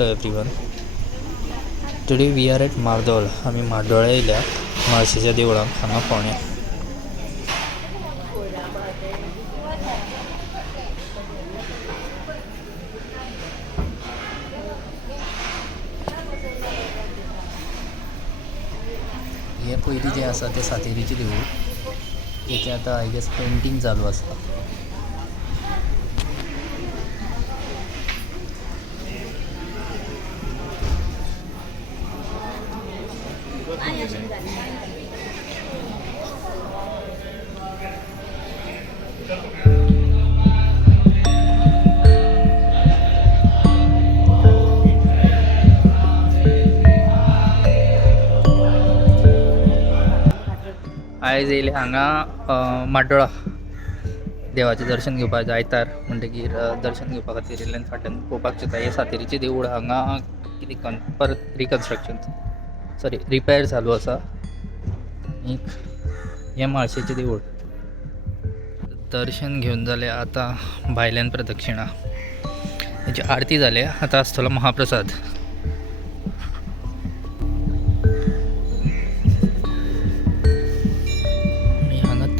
Hello everyone. Today we are at Mardol. आमी मार्दोळा येयल्या म्हाळशेच्या देवळाक हांगा फोण्या. हे पयलीं जें आसा तें सातेरीचें देवूळ. तेचें आतां आय गेस पेंटींग चालू आसा. आयज येयले हांगा माड्डोळा देवाचें दर्शन घेवपाक आयतार म्हणटकीर दर्शन घेवपा खातीर येयल्यान फाटल्यान पळोवपाक शकता हें सातेरीचें देवूळ हांगा कितें परत रिपेर चालू आसा. एक हें म्हाळशेचें देवूळ. दर्शन घेवन जालें आतां भायल्यान प्रदक्षिणा. हेची आरती जाले आतां आसतलो महाप्रसाद.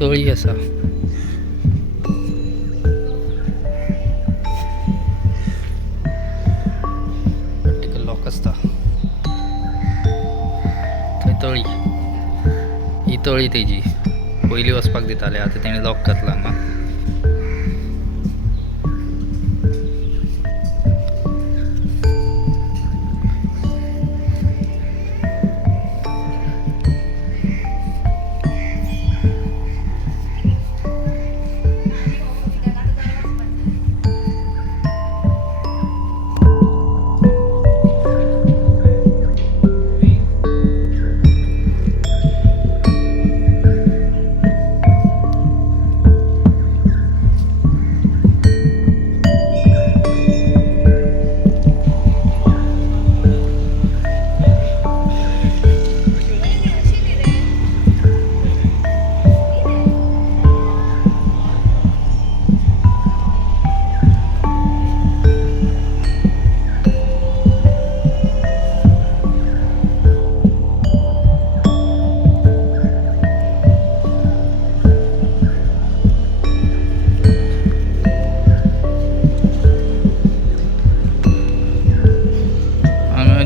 तळी आसा. वर्टिकल लॉक आसता थंय तळी. ही तळी तेजी पयलीं वचपाक दिताले आतां तेणें लॉक घातला हांगा.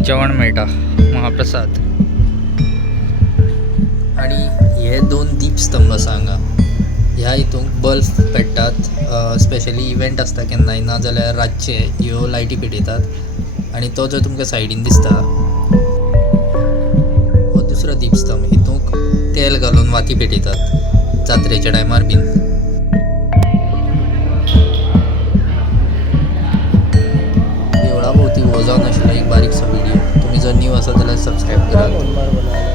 जेवण मेळटा महाप्रसाद. आनी हे 2 दीपस्तंभ आसा हांगा. ह्या हितूंक बल्ब पेट्टात. स्पेशली इवेंट आसता केन्नाय नाजाल्यार रातचे ह्यो लायटी पेटयतात. आनी तो जो तुमकां सायडीन दिसता हो दुसरो दीपस्तंभ. हितूंक तेल घालून वाती पेटयतात जात्रेच्या टायमार बीन. देवळा भोवती हो जावन आशिल्लो एक बारीकसो व्हिडिओ. तुम्ही जर न्यू आसा जाल्यार सबस्क्रायब करात.